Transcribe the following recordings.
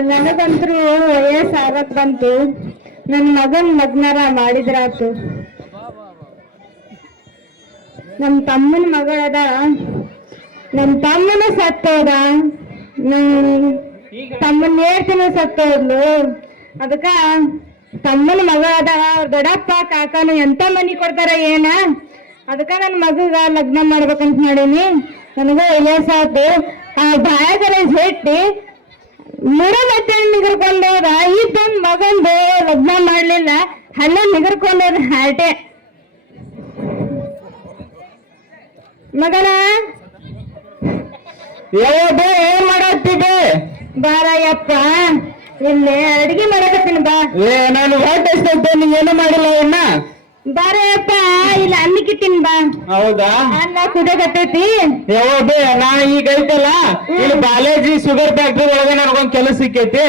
ನನಗಂತರೂ ವಯಸ್ಸಾಗಕ್ ಬಂತು. ನನ್ನ ಮಗನ್ ಮಗ್ನರ ಮಾಡಿದ್ರಾತು. ನಮ್ ತಮ್ಮನ ಮಗಳದ ನಮ್ ತಮ್ಮನ ಸತ್ತೋದ. ನಮ್ ತಮ್ಮನ ಹೇಳ್ತೀನಿ ಸತ್ತೋದ್ಲು ಅದಕ್ಕ ತಮ್ಮನ ಮಗ ಅದ ಅವ್ರ ದೊಡ್ಡಪ್ಪ ಕಾಕನು ಎಂತ ಮನಿ ಕೊಡ್ತಾರ ಏನ? ಅದಕ್ಕ ನನ್ ಮಗಗ ಲಗ್ನ ಮಾಡ್ಬೇಕಂತ ಮಾಡೀನಿ. ನನಗ ವಯಸ್ಸಾತು ಆ ಬಾಯಗರ ಹೆಟ್ಟಿ, ಮೂರ ಮತ್ತೆ ನಿಗರ್ಕೊಂಡೋದ ಈ ತನ್ನ ಮಗಂದು ಲಗ್ನ ಮಾಡ್ಲಿಲ್ಲ. ಹಲ್ಲ ನಿಗರ್ಕೊಂಡೋದ ಹಾಟೆ ಮಗನ? ಏನ್ ಮಾಡತ್ತಿದೆ ಬಾರಯ್ಯಪ್ಪ ಇಲ್ಲೇ ಅಡ್ಗೆ ಮಾಡಕತ್ತೀನಿ ಬಾ ಏ ನಾನು ಹೊಟ್ಟೆ ಎಷ್ಟೈತೆ ನೀ ಏನು ಮಾಡಿಲ್ಲ ಇನ್ನ? ಬಾರಯ್ಯಪ್ಪ ಇಲ್ಲ ಅನ್ನಕ್ಕಿತ್ತೀನಿ ಬಾ ಹೌದಾ? ಅನ್ನ ಕುದಕತ್ತೈತಿ ಏ ನಾ ಈಗ ಐತಲ್ಲ? ಇಲ್ಲಿ ಬಾಲಾಜಿ ಶುಗರ್ ಫ್ಯಾಕ್ಟ್ರಿ ಒಳಗ ನನಗೊಂದ್ ಕೆಲಸ ಸಿಕ್ಕೈತಿ.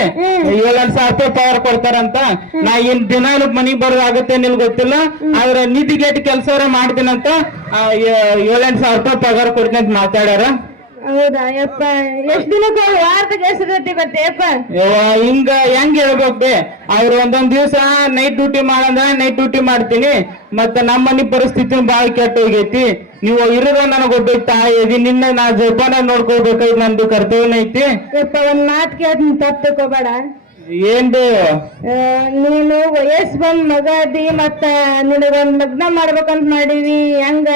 ಏಳೆಂಟ್ ಸಾವಿರ ರೂಪಾಯಿ ಪವರ್ ಕೊಡ್ತಾರಂತ. ನಾ ಇನ್ ದಿನ ಮನಿಗ್ ಬರೋದಾಗತ್ತೆ ನಿಲ್ ಗೊತ್ತಿಲ್ಲ. ಆದ್ರೆ ನಿಧಿಗೆಟ್ ಕೆಲಸ ಮಾಡ್ತೀನಂತ ಏಳೆಂಟ್ ಸಾವಿರ ರೂಪಾಯಿ ಪಗಾರ ಕೊಡ್ತೀನಿ ಅಂತ ಮಾತಾಡ್ಯಾರ. ಹೌದಾ? ಯಪ್ಪ ಎಷ್ಟ್ ದಿನಕ್ಕೆ ಬರ್ತೇಯಪ್ಪ ಯವ್ವ, ಹಿಂಗ ಹೆಂಗ್ ಹೇಳ್ಬೇಕ್ ಬೇ? ಅವ್ರ ಒಂದೊಂದ್ ದಿವ್ಸ ನೈಟ್ ಡ್ಯೂಟಿ ಮಾಡಂದ್ರ ನೈಟ್ ಡ್ಯೂಟಿ ಮಾಡ್ತೀನಿ ಮತ್ತ ನಮ್ಮ ಮನಿ ಪರಿಸ್ಥಿತಿ ಬಾಳ ಕೆಟ್ಟ ಹೋಗೈತಿ ನೀವು ಇರೋದ ನನಗ್ ಒಬ್ಬ ತಾಯಿ ನಿನ್ನ ನಾ ಜೋಪಾನ ನೋಡ್ಕೋಬೇಕಾಯ್ತು ನಂದು ಕರ್ತವ್ಯ ಐತಿ. ಯಪ್ಪ ಒಂದ್ ಮಾತ್ ಕೇಳ್ತೀನಿ ತಪ್ಪ ತಕೋಬೇಡ ಏನ್ ಬೇ? ನೀನು ವಯಸ್ಸು ಬಂದ್ ಮಗ ಅದಿ ಮತ್ತ ನಿನಗೊಂದ್ ಲಗ್ನ ಮಾಡ್ಬೇಕಂತ ಮಾಡೀವಿ ಹೆಂಗ?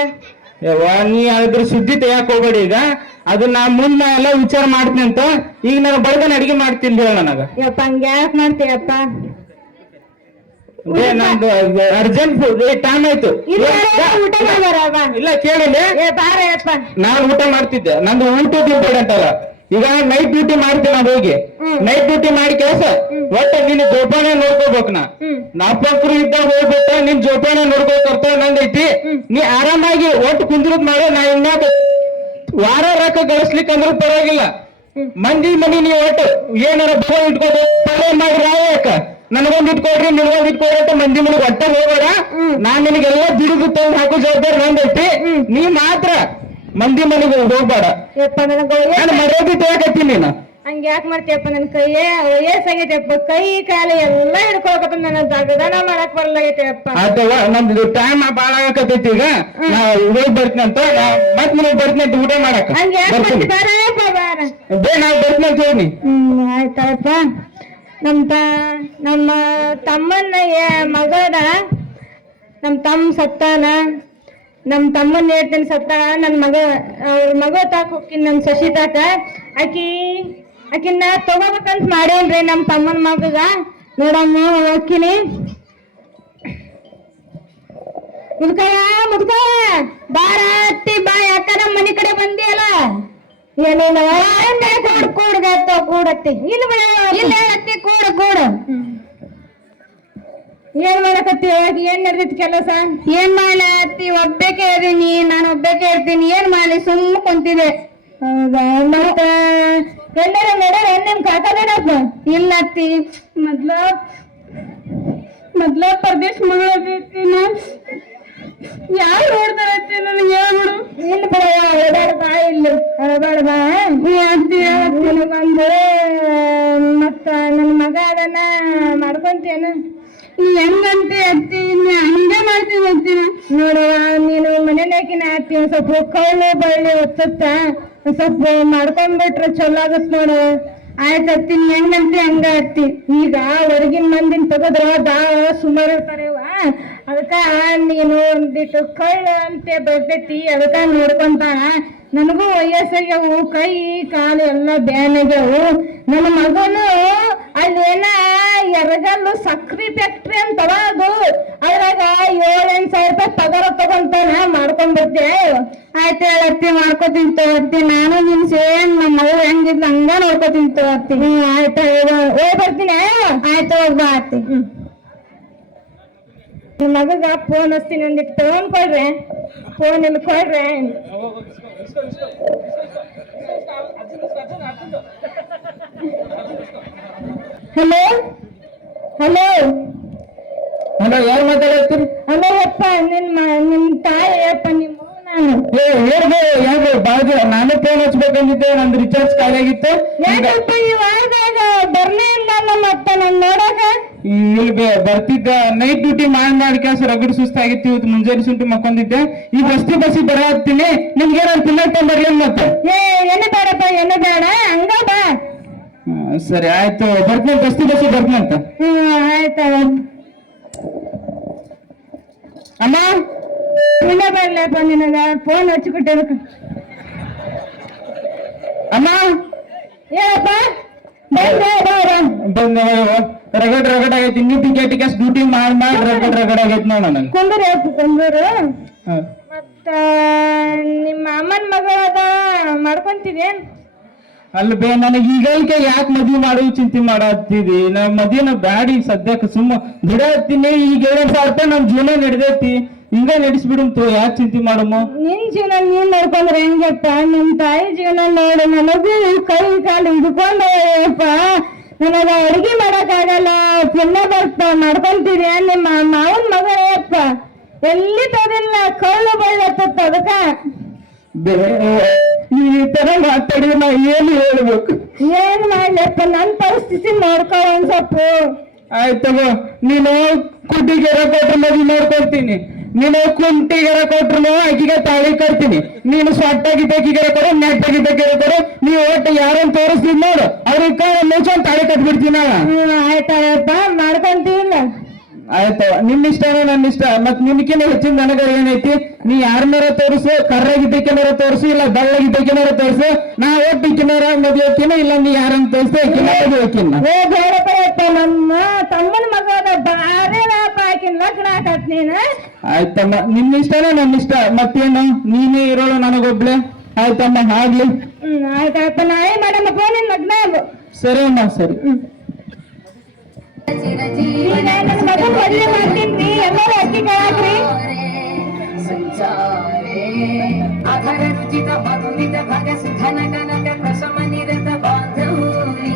ನೀ ಅದ್ರ ಸುದ್ದಿ ತೆಗಿಯಕ್ ಹೋಗ್ಬೇಡಿ ಈಗ. ಅದನ್ನ ನಾ ಮುಂದ ಎಲ್ಲ ವಿಚಾರ ಮಾಡ್ತೀನಿ ಅಂತ. ಈಗ ನಾನು ಬಡಗನ್ ಅಡಿಗೆ ಮಾಡ್ತೀನಿ ಹೇಳ ನನಗ. ಯಪ್ಪ ಹಂಗ ಯಾಕೆ ಮಾಡ್ತೀಯಪ್ಪ? ನಂದು ಅರ್ಜೆಂಟ್ ಟೈಮ್ ಆಯ್ತು. ಊಟ ಇಲ್ಲ ಕೇಳಿಲ್ಲ. ನಾನು ಊಟ ಮಾಡ್ತಿದ್ದೆ. ನಂದು ಊಟದ ಇಂಪಾರ್ಟೆಂಟ್ ಅಲ್ಲ. ಈಗ ನೈಟ್ ಡ್ಯೂಟಿ ಮಾಡ್ತೀನಿ ನಾವು ಹೋಗಿ. ನೈಟ್ ಡ್ಯೂಟಿ ಮಾಡಿ ಕೆಲಸ. ಒಟ್ಟ ನಿನ್ನ ಜೋಪಾನೆ ನೋಡ್ಕೋಬೇಕು ನಾ. ನಾಪಕ್ರು ಇದ್ದಾಗ ಹೋಗ್ಬಿಟ್ಟ ನಿನ್ ಜೋಪಾನ ನೋಡ್ಕೋ ಕರ್ತವ್ಯ ನಂದೈತಿ. ನೀ ಆರಾಮಾಗಿ ಒಟ್ಟು ಕುಂದ್ರದ್ ಮಾಡ ನಾ ಇನ್ಯಾಕ ವಾರ ರೊಕ್ಕ ಗಳಿಸ್ಲಿಕ್ಕೆ ಅಂದ್ರೆ ಪರವಾಗಿಲ್ಲ. ಮಂದಿ ಮನಿ ನೀ ಒಟ್ಟು ಏನಾರ ಭಯ ಇಟ್ಕೋಬೇಕು ಪಲ್ಯ ಮಾಡಿ ರಾಯಕ ನನಗೊಂದು ಇಟ್ಕೊಡ್ರಿ ನಿನಗೊಂದು ಇಟ್ಕೊಡ್ರಿ ಅಂತ ಮಂದಿ ಮನಿಗೆ ಒಟ್ಟ ಹೋಗೋಣ ನಾನ್ ನಿನಗೆಲ್ಲ ಬಿಡುಗು ತಂದು ಹಾಕೋ ಜವಾಬ್ದಾರಿ ನಂದೈತಿ. ನೀ ಮಾತ್ರ ಮಂದಿ ಮನೆಗೆ ಹೋಗ್ಬೇಡ. ಯಪ್ಪ ನನಗ ನಾನು ಮರ್ಯಾದೆ ತೆಗಕತ್ತೀನಿ ನೀನು. ಹಂಗ ಯಾಕೆ ಮಾಡ್ತೀಯಪ್ಪ ನನ್ ಕೈಯೇ ವಯಸ್ಸಾಗೈತೆಪ್ಪ ಕೈ ಕಾಲು ಎಲ್ಲ ಹಿಡ್ಕೊಳಕತ್ತ ನನ್ನ ದಗದನ ಮಾಡಕ್ ಬರ್ಲಾಗೈತೆಪ್ಪ ಅಥವಾ ನಮ್ದು ಟೈಮ್ ಬಾಳ ಆಗಕತ್ತೈತಿ ಈಗ. ನಾ ಹೋಗಿ ಬರ್ತೀನಿ ಅಂತ ಮತ್ ಮನೆಗೆ ಬರ್ತೀನಿ ಅಂತ ಊಟ ಮಾಡಕ್. ಹಂಗ ಯಾಕೆ ಬರ್ತೀನಿ. ಮಾಡ್ತಿ? ಬಾರಯ್ಯಪ್ಪ ಬಾರ ಬೇ ನಾ ಬರ್ತೀನಿ ಅಂತ ಹೇಳಿ. ಹ್ಮ್ ಆಯ್ತಾಯಪ್ಪ ನಮ್ಮ ತ ನಮ್ಮ ತಮ್ಮನ ಮಗದ ನಮ್ಮ ತಮ್ಮ ಸತ್ತಾನ. ನಮ್ಮ ತಮ್ಮನ ಹೇಳ್ತೇನೆ ಸತ್ತ ನನ್ನ ಮಗ, ಅವ್ರ ಮಗ ತಾಕ ಹೋಗ್ತೀನಿ ನಮ್ಮ ಶಶಿ ತಾಕ ಆಕಿ ಆಕಿನ ತಗೋಬೇಕಂತ ಮಾಡೇನ್ರಿ ನಮ್ಮ ತಮ್ಮನ ಮಗಗ. ನೋಡಮ್ಮ, ಹೋಗ್ತೀನಿ. ಮುದ್ಕ ಮುದ್ಕ ಬಾರ ಅತ್ತಿ, ಬಾ, ಯಾಕ ನಮ್ಮ ಮನೆ ಕಡೆ ಬಂದಿಯಲ್ಲ? ಏನೇನು ಕೂಡ್, ಕೂಡ್ಗತ್ತ, ಕೂಡತ್ತಿ. ಇಲ್ಲ ಇಲ್ಲ ಕೂಡ ಕೂಡ. ಏನ್ ಮಾಡಕತ್ತಿ ಏನು ನಡೆದಿತ್ತು ಕೆಲಸ? ಏನ್ ಮಾಡತ್ತಿ ಒಬ್ಬಕ್ಕೆ ಒಬ್ಬೇಕೆ ಇದೀನಿ ನಾನು ಒಬ್ಬಕ್ಕೆ ಇರ್ತೀನಿ. ಏನ್ ಮಾಡಿ ಸುಮ್ಮ ಕುಂತಿದೆ ಮತ್ತ ಎಲ್ಲರ ನಡರ ನಿಮ್ ಕಾಕ ನಡಪ್ಪ ಇಲ್ಲ ಅತ್ತಿ. ಮೊದ್ಲ ಮೊದ್ಲ ಪರದೇಶ ಮಗಳೈತಿ ಯಾರು ನೋಡ್ತಾರ ನನಗೆ? ಹೇಳ್ಬಿಡು ಇಲ್ಲ ಬಾ ಅಳಬೇಡ ಬಾ ಇಲ್ಲಿ. ಅಳಬೇಡ ಬಾ. ನನಗೊಂದು ಮತ್ತ ನನ್ನ ಮಗ ಅದನ್ನ ಮಾಡ್ಕೊಂತೇನ. ನೀ ಹೆಂಗಂತ ಅತ್ತಿ? ಹಂಗೆ ಮಾಡ್ತೀನಿ ಅಂತೀನಿ ನೋಡುವ ನೀನು ಮನೇಲಾಕಿನ ಅತ್ತಿ ಸ್ವಲ್ಪ ಕಳ್ಳು ಬಳ್ಳಿ ಒತ್ತತ್ತ ಸ್ವಲ್ಪ ಮಾಡ್ಕೊಂಡ್ಬಿಟ್ರೆ ಚಲೋ ಆಗತ್ ನೋಡು. ಆಯ್ತು ಅತ್ತಿ, ನೀ ಹೆಂಗಂತ ಹಂಗ ಅತ್ತಿ? ಈಗ ಹೊರಗಿನ ಮಂದಿನ ತೆಗದ್ರ ದಾವ ಸುಮಾರು ಇರ್ತಾರವ ಅದಕ್ಕ ನೀನು ಒಂದಿಟ್ಟು ಕಳ್ಳ ಅಂತೆ ಬರ್ತೈತಿ, ಅದಕ್ಕ ನೋಡ್ಕೊಂತ ನನಗೂ ವಯಸ್ಸಾಗ್ಯಾವು ಕೈ, ಕಾಲು ಎಲ್ಲ ಬ್ಯಾನಾಗ್ಯಾವು ನನ್ನ ಮಗನು ಅಲ್ಲೇನ ಎರಗಲ್ಲು ಸಕ್ರಿ ಫ್ಯಾಕ್ಟ್ರಿ ಅಂತವ ಅದು. ಅದ್ರಾಗ ಏಳೆಂಟು ಸಾವಿರ ರೂಪಾಯಿ ಪಗಾರ ತಗೊಂತಾನ ಮಾಡ್ಕೊಂಡ್ ಬರ್ತೆ ಆಯ್ತು ಹೇಳತ್ತಿ ಮಾಡ್ಕೋತೀನಿ ತಗೋತಿ ನಾನು ನಿನ್ ಸೇಮ್ ನಮ್ಮ ಮಗ ಹೆಂಗಿದ್ಲ ಹಂಗ ನೋಡ್ಕೋತೀನಿ ತಗೋತಿ ಹ್ಮ್, ಆಯ್ತು ಹೋಗಿ ಬರ್ತೀನಿ ಆಯ್ತು ಹೋಗಿ ಬಾ ಅತ್ತಿ. ನಿಮ್ಮ ಮಗಗ ಫೋನ್ ಹಚ್ತೀನಿ ಒಂದಿಟ್ಟು ಫೋನ್ ಕೊಡ್ರೆ ಫೋನ್ ಇಲ್ಲಿ ಕೊಡ್ರೆ. ಹಲೋ ಹಲೋ ಹಲೋ ಯಾರು ಮಾತಾಡತ್ತೀರಿ ಹಲೋ ಅಪ್ಪ ನಿನ್ ಮ- ನಿಮ್ ತಾಯಿ ಅಪ್ಪ ನಿಮ್ಮ ನಾನು ಏ ಹೇಳ್ಬೋ ಯಾರು ಬಾಜು ನಾನು ಫೋನ್ ಹಚ್ಬೇಕಂದಿದ್ದೆ ನಂದು ರಿಚಾರ್ಜ್ ಖಾಲಿ ಆಗಿತ್ತು. ಯಾಕಪ್ಪ ಇವಾಗ ಬರ್ಲೇ ಇಲ್ಲ ನಮ್ಮ ಅಪ್ಪ ನನ್ ನೋಡಕ? ಇಲ್ಲಿ ಬರ್ತಿದ್ದ ನೈಟ್ ಡ್ಯೂಟಿ ಮಾಡಿ ಮಾಡಿ ಕೆಲಸ ರಗಡ್ ಸುಸ್ತಾಗಿತ್ತು ಇವತ್ತು ಮುಂಜಾನೆ ಸುಂಟಿ ಮಕ್ಕೊಂಡಿದ್ದೆ ಈ ಬಸ್ತಿ ಬಸ್ಸಿ ಬರತ್ತೀನಿ ನಿಮ್ಗೆ ತಿನ್ನಕ್ ಬರ್ಲಿ ಮತ್ತೆ. ಏ ಏನು ಬೇಡಪ್ಪ ಏನು ಬೇಡ ಹಂಗ ಬಾ. ಸರಿ ಆಯ್ತು ಬರ್ತೀನಿ ಬಸ್ತಿ ಬಸ್ಸಿ ಬರ್ತೀನಂತ ಹ್ಮ್ ಆಯ್ತ. ಅಮ್ಮ ಇಲ್ಲ ಬರ್ಲಪ್ಪ ನಿನಗ ಫೋನ್ ಹಚ್ಚಿಕೊಟ್ಟಿರ್ಬೇಕು ಅಮ್ಮ ಏನಪ್ಪ? ಬಂದೆ ರಗಡ್ ರಗಡ್ ಆಗೈತಿ ನೀ ಟಿಕೆಟ್ ಟಿಕೆಟ್ ಡ್ಯೂಟಿ ಮಾಡಿ ಮಾಡಿ ರಗಡ್ ರಗಡ್ ಆಗೈತಿ ನೋಡ ನನಗೆ. ಕುಂದೂರು ಕುಂದೂರು. ಮತ್ತ ನಿಮ್ಮ ಅಮ್ಮನ ಮಗಳ ಮಾಡ್ಕೊಂತಿದೇನ್? ಅಲ್ಲ ಬೇ ನನಗೆ ಈಗಲ್ಕೆ ಯಾಕೆ ಮದ್ವಿ ಮಾಡೋ ಚಿಂತೆ ಮಾಡತ್ತಿದಿ? ನಾ ಮದ್ವಿನ ಬ್ಯಾಡಿ ಸದ್ಯಕ್ಕೆ ಸುಮ್ಮ ಬಿಡತ್ತೀನಿ. ಈಗ ಏಳು ಸಾವಿರ ರೂಪಾಯಿ ನಮ್ಮ ಜೀವನ ನಡೆದೈತಿ. ಹಿಂಗ ನಡೆಸ್ಬಿಡುಂತ ಯಾಕೆ ಚಿಂತೆ ಮಾಡಮ್ಮ? ನಿನ್ ಜೀವನ ನೀನ್ ನೋಡ್ಕೊಂಡ್ರೆ ಹೆಂಗಪ್ಪ? ನಿನ್ ತಾಯಿ ಜೀವನ ನೋಡಿ ನನಗೂ ಕೈ ಕಾಲು ಹಿಡ್ಕೊಂಡಪ್ಪ ನನಗ ಅಡಿಗೆ ಮಾಡಕ್ ಆಗಲ್ಲ ಪುಣ್ಯ ಬರ್ತ ಮಾಡ್ಕೊಂತಿದ್ಯಾ ನಿಮ್ಮ ಮಾವನ್ ಮಗಳಪ್ಪ ಎಲ್ಲಿ ತದಿಲ್ಲ ಕಳ್ಳು ಬಳ್ಳತ್ತ ಅದಕ್ಕ. ಈ ತರ ಮಾತಾಡಿದ್ರೆ ನಾ ಏನು ಹೇಳ್ಬೇಕು? ಏನ್ ಮಾಡ್ಲಪ್ಪ? ನನ್ ಪರಿಸ್ಥಿತಿ ನೋಡ್ಕೊ ಒಂದ್ ಸ್ವಲ್ಪ. ನೀನು ನೀನು ಕುಡ್ಡಿಗೆ ಕೊಟ್ರು ಮದ್ವಿ ನೀನು ಕುಂಟಿಗೆರ ಕೊಟ್ರು ಆಕಿಗೆ ತಾಳಿ ಕಟ್ತೀನಿ. ನೀನು ಸೊಟ್ಟಾಗಿದ್ದಕ್ಕಿಗೆರ ಕೊಡು ನೆಟ್ಟಾಗಿದ್ದಕ್ಕಿರ ಕೊಡು. ನೀವು ಒಟ್ಟು ಯಾರನ್ನ ತೋರಿಸ್ತೀನಿ ನೋಡು. ಅವ್ರಿಗೆ ಮುಂಚೆ ತಾಳಿ ಕಟ್ಬಿಡ್ತೀನಿ ನಾನು. ಮಾಡ್ಕೊಂತೀನ ಆಯ್ತಾಳಪ್ಪ ನಿಮ್ ಇಷ್ಟನೋ ನಿನ್ನ ಇಷ್ಟನ ನನ್ನ ಇಷ್ಟ. ಮತ್ ನಿನ್ಕಿನ ಹೆಚ್ಚಿನ ನನಗ ಏನೈತಿ? ನೀ ಯಾರನ್ನಾರ ತೋರಿಸು ಕರ್ರಾಗಿದ್ದಕ್ಕಿನಾರ ತೋರಿಸು ಇಲ್ಲ ಬೆಳ್ಳಗಿದ್ದಕ್ಕಿನಾರ ತೋರಿಸು. ನಾ ಒಟ್ಟು ಇಕ್ಕಿನಾರ ಮದ್ವೆ ಹೋಗ್ತೀನಿ ಇಲ್ಲ ನೀ ಯಾರನ್ನ ತೋರಿಸ್ತು ಇಕ್ಕಿನ ಮದ್ವೆ ಹೋಗ್ತೀನಿ ನಮ್ಮ ತಮ್ಮನ ಮಗನ ಬಾರಿ ಹಾಕಿನ ಲಗ್ನ ಹಾಕತ್ ನೀನ? ಆಯ್ತಮ್ಮ ನಿನ್ನ ಇಷ್ಟನ ನನ್ನ ಇಷ್ಟ? ಮತ್ತೇನು? ನೀನೇ ಇರೋಳು ನನಗೊಬ್ಳೆ? ಆಯ್ತಮ್ಮ ಆಗ್ಲಿ. ಹ್ಮ್ ಆಯ್ತಾಯ್ತು. ನಾಯಿ ಮಾಡಮ್ಮ? ಫೋನಿನ ಲಗ್ನ ಅದು ಸರಿ ಅಮ್ಮ ಸರಿ. ನನ್ನ ಮಗ ಮದ್ವೆ ಮಾಡ್ತೀನಿ? ಎಲ್ಲರೂ ಅಕ್ಕಿ ಕೇಳಾಕ್ರಿ. ಸಂಚಾರೇ ಅಧರಚಿತ ಮಧುರಿತ ಭಗ ಸುಖ ನಟ ನಟ ಪ್ರಶಮ ನಿರತ ಬಾಂಧವ್ಯೇ.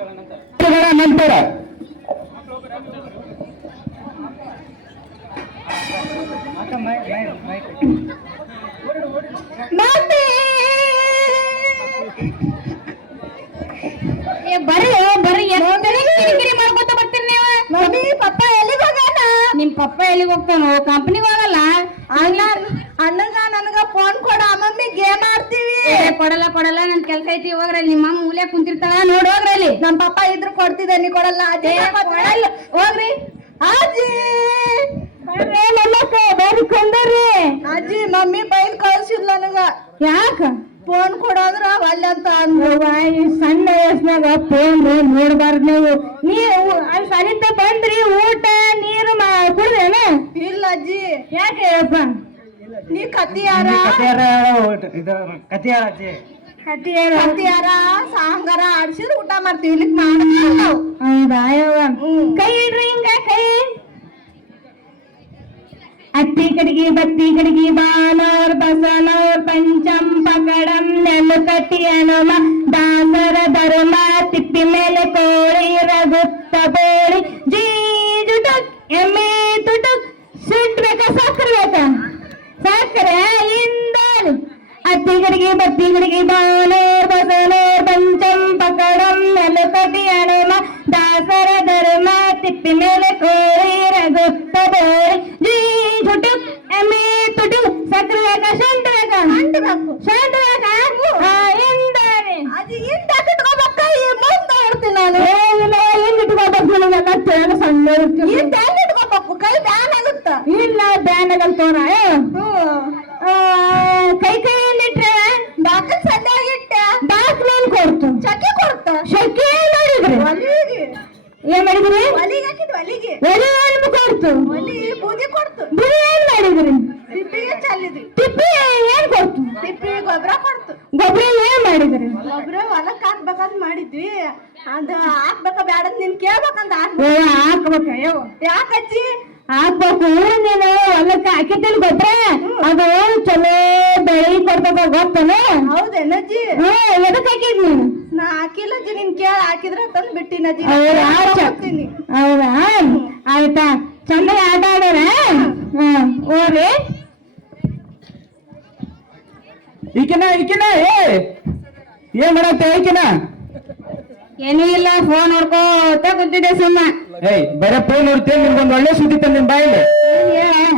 ನಂತರ ಬರ್ರಿ ಬರ್ರಿ. ಕಿರಿಕಿರಿ ಮಾಡ್ಕೊತ ಬರ್ತೀನಿ ನೀವು? ನೋಡಿ ಪಪ್ಪ ಎಲ್ಲಿಗೆ ಹೋಗ್ಯಾನ? ನಿಮ್ ಪಪ್ಪ ಎಲ್ಲಿಗೆ ಹೋಗ್ತಾನೋ? ಕಂಪ್ನಿಗೆ ಹೋಗಲ್ಲ? ಅಣ್ಣ ಅಣ್ಣಗ ನನಗ ಫೋನ್ ಕೊಡ ಮಮ್ಮಿ ಗೇಮ್ ಆಡ್ತೀವಿ. ಕೊಡಲ್ಲ ಕೊಡಲ್ಲ ನನ್ ಕೆಲ್ಸ ಐತಿ ಹೋಗ್ರಲ್ಲಿ ನಿಮ್ಮ ಅಮ್ಮ ಮೂಲೆ ಕುಂತಿರ್ತಾಳ ನೋಡ್ ಹೋಗ್ರಲ್ಲಿ ನಮ್ ಪಪ್ಪ ಇದ್ರು ಕೊಡ್ತಿದ್ದೆ ನೀ ಕೊಡಲ್ಲ ಅಜ್ಜಿ ಕೊಡಲ್ಲ. ಹೋಗ್ರಿ. ಅಜ್ಜಿ ಬರ್ರಿ ನಮ್ಮಕ್ಕ ಕೊಂಡ್ರಿ ಅಜ್ಜಿ ಮಮ್ಮಿ ಬೈದ್ ಕಳ್ಸಿದ್ಲ ನನಗ. ಯಾಕ? ಫೋನ್ ಕೊಡೋದ್ರ ಅಲ್ಲ ಅಂತ ಅಂದ್ರು ಈ ಸಣ್ಣ ವಯಸ್ಸಿನಾಗ ಫೋನ್ ನೋಡ್ಬಾರ್ದು ನೀವು. ನೀವು ಅಲ್ಲಿ ಸನಿತ ಬಂದ್ರಿ ಊಟ ನೀರು ಕುಡ್ದೇನ? ಇಲ್ಲ ಅಜ್ಜಿ ಯಾಕೆ ಹೇಳಪ್ಪ? ನೀ ಕತ್ತಿಯಾರ ಕತ್ತಿಯಾರ ಸಾಂಗಾರ ಆಡ್ಸಿದ್ರೆ ಊಟ ಮಾಡ್ತೀವಿ ಇಲ್ಲಿ ಮಾಡ್ತೀವಿ ಹೌದಾ ಕೈ ಇಡ್ರಿ ಹಿಂಗ ಕೈ ಅತ್ತಿ ಕಡೆಗೆ ಬತ್ತಿ ಕಡೆಗೆ ಬಾನೋರ್ ಬಸನೋರ್ ಪಂಚಂ ಪಕಡಂ ನೆಲ್ಲು ಕಟ್ಟಿ ಹನುಮ ದಾಸರ ಧರ್ಮ ತಿಪ್ಪಿ ಮೇಲೆ ಕೋಳಿ ರಗುತ್ತ ಬೋಳಿ ಜೀ ಜುಟುಕ್ ಎಮ್ಮೆ ತುಟುಕ್ ಸ್ವೀಟ್ ಬೇಕಾ ಸಕ್ಕರೆ ಇಂದ ಸಕ್ಕರೆ ಇಂದಾಲು ಬಾ ಕಡೆಗೆ ಬತ್ತಿ ಕಡೆಗೆ ಬಾನೋರ್ ಬಸನೋರ್ ಪಂಚಂ ಪಕಡಂ ನೆಲ್ಲು ಕಟ್ಟಿ ಹನುಮ ದಾಸರ ಧರ್ಮ ತಿಪ್ಪಿ ಮೇಲೆ ಕೋಳಿ ರಗುತ್ತ ಬೋಳಿ ಜೀ ತುಟುಕ್ ಎಮ್ಮೆ ತುಟುಕ್ ಸಕ್ಕರೆ ಬೇಕಾ ಶುಂಠ ಬೇಕಾ ಶುಂಠ ಬೇಕು ಶುಂಠ ಬೇಕಾ ಹಾ ಎಂದಾನೆ ಅದು ಇಂದ ಇಟ್ಕೋಬೇಕ ಈ ಮುಂದೆ ಹೇಳ್ತೀನಿ ನಾನು ಇಲ್ಲ ಹಿಂದ್ ಇಟ್ಕೋಬೇಕು ನನಗೆಲ್ಲ ತೇಳು ಸಣ್ಣ ಇಂದ ಹೆಂಗ್ ಇಟ್ಕೋಬೇಕು ಕೈ ಬ್ಯಾನ್ ಆಗುತ್ತ ಇಲ್ಲ ಬ್ಯಾನ್ ಆಗಲ್ ತೋರ ಕೈ ಕೈಯಲ್ಲಿ ಇಟ್ರೆ ಬಾಕಲ್ ಸಣ್ಣಾಗಿಟ್ಟ ಬಾಕ್ಲಲ್ಲಿ ಕೊಡ್ತು ಚಕ್ಕೆ ಕೊಡ್ತ ಏನ್ ಮಾಡಿದ್ರಿ ಒಲಿಗೆ ಹಾಕಿದ್ ಒಲಿಗೆ ಒಲಿ ಏನ್ ಕೊಡ್ತು ಒಲಿ ಬೂದಿ ಕೊಡ್ತು ಬುರಿ ಏನ್ ಮಾಡಿದ್ರಿ ತಿಪ್ಪಿಗೆ ಚಲ್ಲಿದ್ವಿ ತಿಪ್ಪಿ ಏನ್ ಕೊಡ್ತು ತಿಪ್ಪಿ ಗೊಬ್ಬರ ಕೊಡ್ತು ಗೊಬ್ಬರ ಏನ್ ಮಾಡಿದ್ರಿ ಗೊಬ್ಬರ ಹೊಲಕ್ ಹಾಕ್ಬೇಕಂತ ಮಾಡಿದ್ವಿ ಅದು ಹಾಕ್ಬೇಕ ಬ್ಯಾಡ ನಿನ್ ಕೇಳ್ಬೇಕಂತ ಹಾಕ್ ಏ ಹಾಕ್ಬೇಕ ಅಯ್ಯೋ ಯಾಕೆ ಹಚ್ಚಿ ಹಾಕ್ಬೇಕು ನೀನು ಹೊಲಕ್ಕೆ ಹಾಕಿದ್ದಿಲ್ಲ ಗೊಬ್ಬರ ಅದು ಚಲೋ ಬೆಳಿ ಕೊಡ್ತದ ಗೊತ್ತನ? ಹೌದೇನಜ್ಜಿ ಹ್ಞೂ ಎದಕ್ ಹಾಕಿದ್ ನೀನು ನಾ ಹಾಕಿಲ್ಲ ಅಜ್ಜಿ ನಿನ್ ಕೇಳ ಹಾಕಿದ್ರ ತಂದ್ ಬಿಟ್ಟಿನಜ್ಜಿ ಹೌದಾ? ಹೋಗ್ತೀನಿ. ಹೌದಾ? ಆಯ್ತಾ? ಚಂದ ಆಟ ಆಡೋಣ ಹ್ಮ್. ಓರಿ ಈಕಿನ ಈಕಿನ ಏ! ಏನ್ ಮಾಡತ್ತೆ ಈಕಿನ? ಏನೂ ಇಲ್ಲ ಫೋನ್ ನೋಡ್ಕೋತ ಕೂತಿದ್ದೆ ಸುಮ್ಮ ಏಯ್ ಬರೇ ಫೋನ್ ನೋಡ್ತೇನೆ ನಿಮ್ಗೊಂದು ಒಳ್ಳೆ ಸುದ್ದಿ ತಂದಿನ ಬಾಯಿಲೆ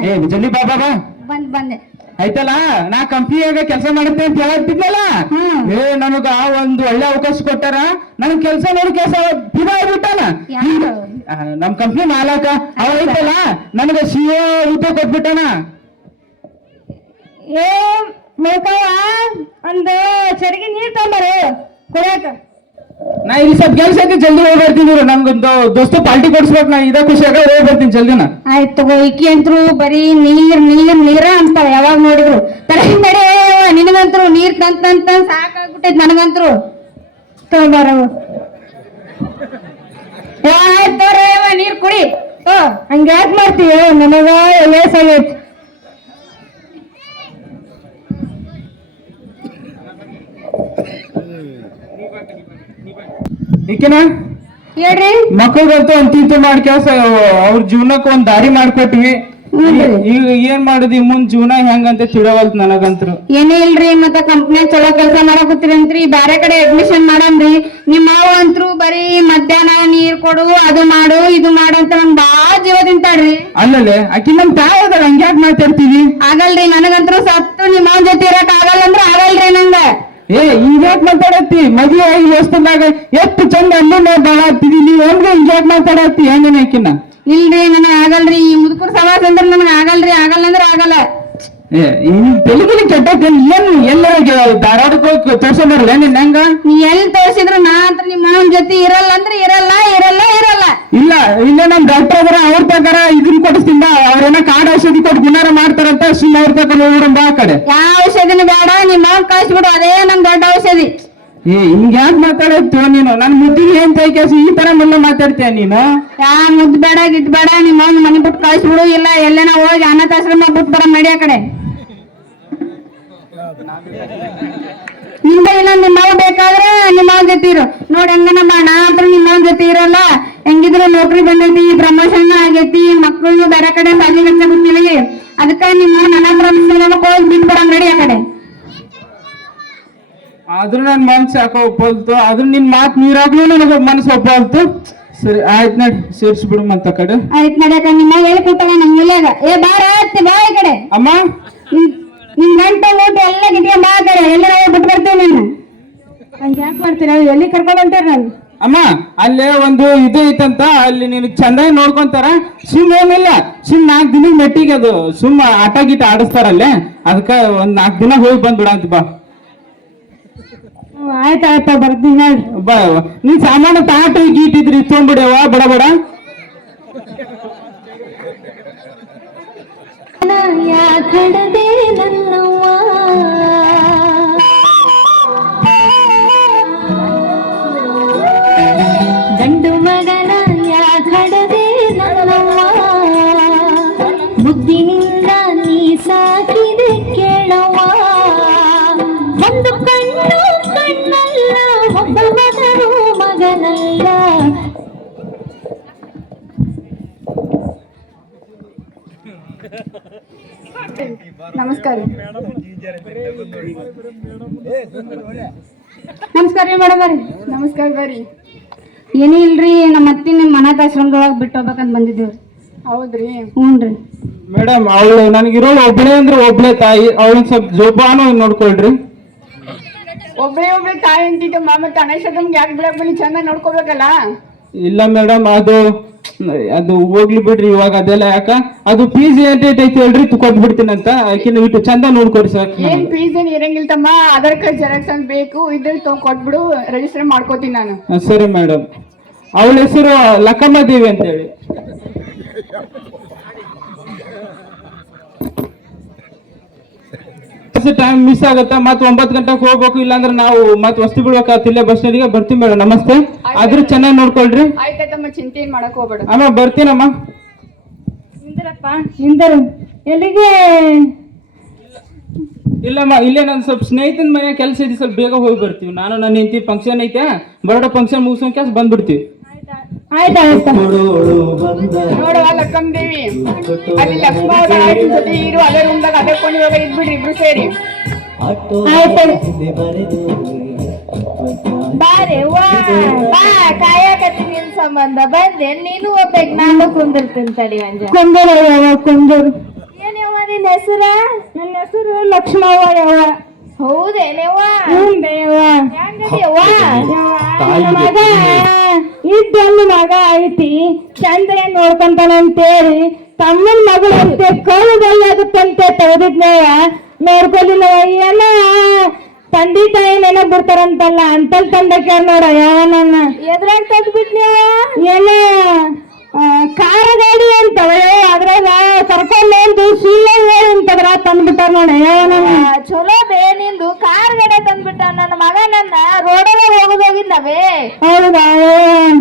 ಏ ಜಲ್ದಿ ಬಾ ಬಾ ಬಾ. ಬಂದ್ ಬಂದೆ. ಆಯ್ತಲ್ಲ ನಾ ಕಂಪ್ನಿಯಾಗ ಕೆಲಸ ಮಾಡುತ್ತೆ ಅಂತ ಹೇಳತ್ತಿದ್ನಲ್ಲ ಹ್ಮ್. ಏ ನನಗ ಒಂದು ಒಳ್ಳೆ ಅವಕಾಶ ಕೊಟ್ಟಾರ? ನನ್ ಕೆಲಸ ನೋಡಿ ಕೆಲಸ ಆಗ್ಬಿಟ್ಟಾನ ಯಾರು? ನಮ್ ಕಂಪ್ನಿ ಮಾಲಕ. ಅವ ಐತಲ್ಲ ನನಗ ಸಿ ಒ ಹುದ್ದೆ ಕೊಟ್ಬಿಟ್ಟಾನ ಏ ಮೇಕಾಯ ಒಂದು ಚರಿಗೆ ನೀರ್ ತಗೊಂಬರು ಕುಡಿಯಾಕ ನಾ ಇಲ್ಲಿ ಸ್ವಲ್ಪ ಕೆಲಸ ಐತಿ, ಜಲ್ದಿ ಹೋಗಿ ಬರ್ತೀನಿ ನಮ್ಗೊಂದು ದೋಸ್ತ ಪಾರ್ಟಿ ಕೊಡ್ಸ್ಬೇಕು, ನಾ ಇದ ಖುಷಿಯಾಗ ಹೋಗಿ ಬರ್ತೀನಿ ಜಲ್ದಿನ. ಆಯ್ತು ತಗೋ, ಇಕ್ಕಿ ಅಂತರು ಬರೀ ನೀರ್ ನೀರ್, ನೀರ ಅಂತ ಯಾವಾಗ ನೋಡಿದ್ರು. ತಲೆ ತಡೆ ನಿನಗಂತರು ನೀರ್ ತಂತಂತ ಸಾಕಾಗ್ಬಿಟ್ಟೈತ್ ನನಗಂತರು ತಗೊಂಬರವು ನೀರ್ ಕುಡಿ. ಓ, ಹಂಗ ಯಾಕೆ ಮಾಡ್ತೀವಿ ನನಗ ಲೇಸ್ ಆಗೈತಿ ಈಕಿನ? ಹೇಳ್ರಿ. ಮಕ್ಕಳಿಗಂತೂ ಅಂತಿಂತು ಮಾಡಿ ಕೆಲಸ ಅವ್ರ ಜೀವನಕ್ಕೆ ಒಂದ್ ದಾರಿ ಮಾಡ್ಕೊಟ್ವಿ. ಈಗ ಏನ್ ಮಾಡುದು? ಮುಂದ್ ಜೀವನ ಹೆಂಗಂತ ತಿಳವಲ್ತ್ ನನಗಂತ್ರು. ಏನೇ ಇಲ್ರಿ ಮತ್ತ ಕಂಪ್ನಿ ಚಲೋ ಕೆಲಸ ಮಾಡಕತ್ತೀರಂತ್ರಿ ಬ್ಯಾರೆ ಕಡೆ ಅಡ್ಮಿಷನ್ ಮಾಡನ್ರಿ ನಿಮ್ಮ ಮಾವ ಅಂತ್ರು ಬರೀ ಮಧ್ಯಾಹ್ನ ನೀರ್ ಕೊಡು ಅದು ಮಾಡು ಇದು ಮಾಡು ಅಂತ ನಮ್ ಬಾಳ ಜೀವ ತಿಂತಾಳ್ರಿ. ಅಲ್ಲಲ್ಲೇ ಆಕಿ ನಮ್ ತಾಯಿ ಹಂಗ್ಯಾಕ್ ಮಾಡ್ತಿರ್ತೀವಿ? ಆಗಲ್ರಿ ನನಗಂತ್ರು ಸತ್ತು ನಿಮ್ಮ ಜೊತೆ ಇರಕ್ ಆಗಲ್ಲ ಅಂದ್ರ ಆಗಲ್ರಿ ನಂಗ. ಏ, ಹಿಂಗ್ಯಾಕ್ ಮಾತಾಡತ್ತಿ? ಮದ್ವೆ ಆಗಿ ವಸ್ತುದಾಗ ಎಷ್ಟು ಚಂದ ಅನ್ನ ಬಾಳಾಗ್ತಿದಿ ನೀವ್ ಹೆಂಗ ಹಿಂಗ್ಯಾಕ್ ಮಾತಾಡತ್ತಿ? ಹೆಂಗನ ಆಕಿನ ಇಲ್ರಿ, ನನಗ ಆಗಲ್ರಿ. ಈ ಮುದುಕರ್ ಸಮಾಜ ಅಂದ್ರ ನನಗ ಆಗಲ್ರಿ. ಆಗಲ್ಲ ಅಂದ್ರ ಆಗಲ್ಲ. ತೆಲುಗಿನ ಕೆಟ್ಟ ಏನ್ ಎಲ್ಲರ ಧಾರವಾಡಕ್ಕೆ ಹೋಗಿ ತೋರ್ಸಂಬರ್ಲ ನಿನ್ ಹೆಂಗ? ನೀ ಎಲ್ ತೋರ್ಸಿದ್ರು ನಾ ಅಂತ ನಿಮ್ಮ ಮಾವನ್ ಜೊತೆ ಇರಲ್ಲ ಅಂದ್ರೆ ಇರಲ್ಲ ಇರಲ್ಲ ಇರಲ್ಲ. ಇಲ್ಲ ಇಲ್ಲ ನಮ್ ಡಾಕ್ಟರ್ ಅದರ ಅವ್ರ ಪ್ರಕಾರ ಇದನ್ ಕೊಡಿಸ್ತಿಂದ ಅವ್ರೇನ ಕಾಡ್ ಔಷಧಿ ಕೊಟ್ಟು ಗುಣಾರ ಮಾಡ್ತಾರಂತ ಸುಮ್ಮನೆ ಅವ್ರ ಪ್ರಕಾರ ನೋಡಂಬ ಆ ಕಡೆ. ಯಾವ ಔಷಧಿನ ಬೇಡ ನಿಮ್ಮ ಮಾವನ್ ಕಳಿಸ್ಬಿಡು ಅದೇ ನಮ್ ದೊಡ್ಡ ಔಷಧಿ. ಏ ಹಿಂಗ್ ಯಾಕೆ ಮಾತಾಡೋದು ನೀನು? ನನ್ ಮುದ್ದಿಗೆ ಏನ್ ತೈಕಾಸಿ ಈ ತರ ಮುಂದೆ ಮಾತಾಡ್ತೀಯ ನೀನು? ಯಾ ಮುದ್ ಬೇಡ ಗಿದ್ ಬೇಡ ನಿಮ್ಮ ಮನೆ ಬಿಟ್ಟು ಕಳಿಸ್ಬಿಡು ಇಲ್ಲ ಎಲ್ಲೇನ ಹೋಗಿ ಅನಾಥಾಶ್ರಮ ಬಿಟ್ಟು ಬರ ಮಡಿಯ ಕಡೆ. ನಿಂದ ಇಲ್ಲ ನಿಮ್ಮ ಮಾವ ಬೇಕಾದ್ರೆ ನಿಮ್ಮ ಮಾವನ್ ಜೊತೆ ಇರು. ನೋಡಿ ಹೆಂಗನ ನಮ್ಮ ಆದ್ರೂ ನಿಮ್ಮ ಮಾವನ್ ಜೊತೆ ಇರಲ್ಲ. ಹೆಂಗಿದ್ರು ನೌಕರಿ ಬಂದೈತಿ ಪ್ರಮೋಷನ್ ಆಗೈತಿ ಮಕ್ಕಳು ಬೇರೆ ಕಡೆ ಸಾಲಿ ಹಚ್ಚಿ ಅದಕ್ಕ ನಿಮ್ಮ ನನ್ನ ಹತ್ರ ಹೋಗಿ ಬಿಟ್ಟು ಬರ ನಡಿ ಆ ಕಡೆ. ಆದ್ರೂ ನನ್ ಮನ್ಸ್ ಯಾಕೋ ಒಪ್ಪಲ್ತು? ಆದ್ರೂ ನಿನ್ ಮಾತ್ ನೀರಾಗ್ಲೂ ನನಗ ಮನಸ್ಸು ಒಪ್ಪಲ್ತು? ಸರಿ ಆಯ್ತ್ ನಡಿ ಸೇರ್ಸ್ಬಿಡು ಮತ್ತ ಆ ಕಡೆ. ಆಯ್ತು ನಡಿಯಕ ನಿಮ್ಮ ಹೇಳಿ ನಮ್ಮ ನಮ್ಗೆಲ್ಲ ಏ ಬಾರ ಬಾ ಈ ಕಡೆ. ಅಮ್ಮ? ನಿನ್- ಗಂಟೆ ಊಟ ಎಲ್ಲ ಗಿಟ್ಕೊಂಡ್ ಬಾ ಎಲ್ಲ ಬಿಟ್ಟು ಬರ್ತೇನೆ ನಾನು. ಯಾಕೆ ಮಾಡ್ತೀನಿ? ಎಲ್ಲಿ ಕರ್ಕೊಂಡು ಹೊಂಟೇರ ನಾನು? ಅಮ್ಮ ಅಲ್ಲೇ ಒಂದು ಇದು ಐತಂತ ಅಲ್ಲಿ ನೀನು ಚಂದ ನೋಡ್ಕೊಂತಾರ. ಸುಮ್ ಏನಿಲ್ಲ ಸುಮ್ ನಾಲ್ಕು ದಿನ ಮೆಟ್ಟಿಗೆ ಅದು ಸುಮ್ಮ ಆಟ ಗೀಟ ಆಡಿಸ್ತಾರಲ್ಲೇ ಅದಕ್ಕೆ ಒಂದ್ ನಾಲ್ಕು ದಿನ ಹೋಗಿ ಬಂದ್ಬಿಡ ಅಂತ ಬಾ. ಆಯ್ತು ಆಯ್ತಾ ಬರ್ತೀನಿ ಬಾ ನೀನ್ ಸಾಮಾನು ತಾಟ ಗೀಟ್ ಇದ್ರಿ ತೊಗೊಂಡ್ಬಿಡವ ಬಡ ಬಡ. ಯಾಕಡದೆ ನನ್ನವ್ವ ನಮಸ್ಕಾರ ರೀ ಮೇಡಮ್ ರೀ ನಮಸ್ಕಾರ ಬರ್ರಿ. ಏನೂ ಇಲ್ರಿ ನಮ್ಮ ಅತ್ತಿ ನಿಮ್ಮ ಅನಾಥಾಶ್ರಮದೊಳಗೆ ಬಿಟ್ಟು ಹೋಗ್ಬೇಕಂತ ಬಂದಿದ್ದೀವಿ ಹೌದ್ರಿ. ಹ್ಞೂ ರೀ ಮೇಡಮ್ ಅವಳು ನನಗಿರೋ ಒಬ್ಳೆ ಅಂದ್ರೆ ಒಬ್ಳೆ ತಾಯಿ ಅವಳನ್ನ ಸ್ವಲ್ಪ ಜೋಪಾನ ನೋಡ್ಕೊಳ್ರಿ. ಒಬ್ಬಳೇ ಒಬ್ಳೆ ತಾಯಿ ಅಂತಿದ್ದೆ ಮತ್ತೆ ನಮ್ಗೆ ಯಾಕೆ ಬಿಡಕ್ ಚೆನ್ನಾಗಿ ಚಂದ ನೋಡ್ಕೋಬೇಕಲ್ಲ? ಇಲ್ಲ ಮೇಡಮ್ ಅದು ಅದು ಹೋಗ್ಲಿ ಬಿಡ್ರಿ ಇವಾಗ ಅದೆಲ್ಲ ಯಾಕ? ಅದು ಫೀಸ್ ಏಟ್ ಐತಿ ಹೇಳ್ರಿ? ಕೊಟ್ಟು ಬಿಡ್ತೀನಿ ಅಂತ. ಆಕಿನ ಇಟ್ಟು ಚಂದ ನೋಡ್ಕೊಡಿ ಸರ್. ಏನ್ ಫೀಸ್ ಏನ್ ಇರಂಗಿಲ್ಲ ತಮ್ಮ. ಆಧಾರ್ ಕಾರ್ಡ್ ಜೆರಾಕ್ಸ್ ಅಂತ ಬೇಕು. ಇದ್ರಲ್ಲಿ ತಗೊಂಡ್ ಕೊಟ್ಬಿಡು. ರಿಜಿಸ್ಟರ್ ಮಾಡ್ಕೋತೀನಿ ನಾನು. ಸರಿ ಮೇಡಮ್ ಅವಳ ಹೆಸರು ಲಕ್ಕಮ್ಮ ದೇವಿ ಅಂತೇಳಿ ಟೈಮ್ ಮಿಸ್ ಆಗುತ್ತಾ? ಮತ್ತೆ ಒಂಬತ್ತು ಗಂಟೆಗೆ ಹೋಗ್ಬೇಕು ಇಲ್ಲಾಂದ್ರೆ ನಾವು ಮತ್ತೆ ವಸ್ತು ಬಿಡ್ಬೇಕಾಗತ್ತೆ ಇಲ್ಲೇ ಬಸ್ ಸ್ಟ್ಯಾಂಡಿಗೆ ಬರ್ತೀನಿ ಮೇಡಮ್ ನಮಸ್ತೆ. ಆದ್ರೂ ಚೆನ್ನಾಗಿ ನೋಡ್ಕೊಳ್ರಿ. ಆಯ್ತಾಯ್ತಮ್ಮ ಚಿಂತೆ ಏನ್ ಮಾಡಕ್ ಹೋಗ್ಬೇಡ. ಅಮ್ಮ ಬರ್ತೀನಮ್ಮ. ನಿಂದರಪ್ಪ? ನಿಂದರು. ಎಲ್ಲಿಗೆ? ಇಲ್ಲಮ್ಮ ಇಲ್ಲೇ ನನ್ನ ಸ್ವಲ್ಪ ಸ್ನೇಹಿತನ ಮನೆ ಕೆಲಸ ಇದೆ ಸ್ವಲ್ಪ ಬೇಗ ಹೋಗಿ ಬರ್ತೀವಿ. ನಾನು ನನ್ನ ಹೆಂಡತಿ ಫಂಕ್ಷನ್ ಐತೆ. ಬರೋಡ ಫಂಕ್ಷನ್ ಮುಗಿಸ್ಕೊಂಡ್ ಕೆಲಸ ಬಂದ್ಬಿಡ್ತೀವಿ. ದೇವಿ ಅಲ್ಲಿ ಜೊತೆ ಇರು ಇದ್ಬಿಡ್ರಿ ಇಬ್ರು ಸೇರಿ. ಬಾರೆ ವಾ ಬಾ ಕಾಯಕತ್ತಿ ನಿನ್ ಸಂಬಂಧ. ಬಂದೆ ನೀನು ಹೋಗ್ಬೇಕು ನಾನು ಕುಂದಿರ್ತೀನಿ ತಡಿ ಅಂಜ ಕುಂದೂರು. ಯಾವ ಕುಂದೂರು ಏನವ್ವ ನಿನ್ ಹೆಸರ? ನನ್ನ ಹೆಸರು ಲಕ್ಷ್ಮವ್ವ ಯಾವ ಹೌದೇನವ್ವ ಮಗ ಇದ್ದೊಂದು ಮಗ ಐತಿ ಚಂದ್ರ ನೋಡ್ಕೊಂತಾನಂತೇಳಿ ತಮ್ಮನ ಮಗಳಂತೆ ಅಂತೆ ಕಳುದಲ್ಲಾಗುತ್ತಂತೆ ತೆಗೆದಿದ್ನೇವ ನೋಡ್ಕೊಲಿಲ್ಲ ಏನ ತಂದೆ ತಾಯಿ ನೆನಪ್ ಬಿಡ್ತಾರಂತಲ್ಲ ಅಂತಲ್ ತಂದ ಕೇಳ ನೋಡ ಯಾವನನ್ನ ಎದ್ರಾಗ ತಂದ್ಬಿಟ್ನೇವ ಏನ ಆ, ಕಾರ ಗಾಡಿ ಅಂತವ ಅದ್ರಾಗ ಕರ್ಕೊಂಡ್ ಒಂದು ಶೀಲ ಅಂತದ್ರ ತಂದ್ಬಿಟ್ಟಾರ ನೋಡ ಚಲೋ ಬೇ ನಿಂದು ಕಾರ್ ಗಡೆ ತಂದ್ಬಿಟ್ಟ ನನ್ನ ಮಗ ನನ್ನ ರೋಡಲ್ಲಿ ಹೋಗುದ್ ಹೋಗಿದ್ನವೇ ಹೌದಾ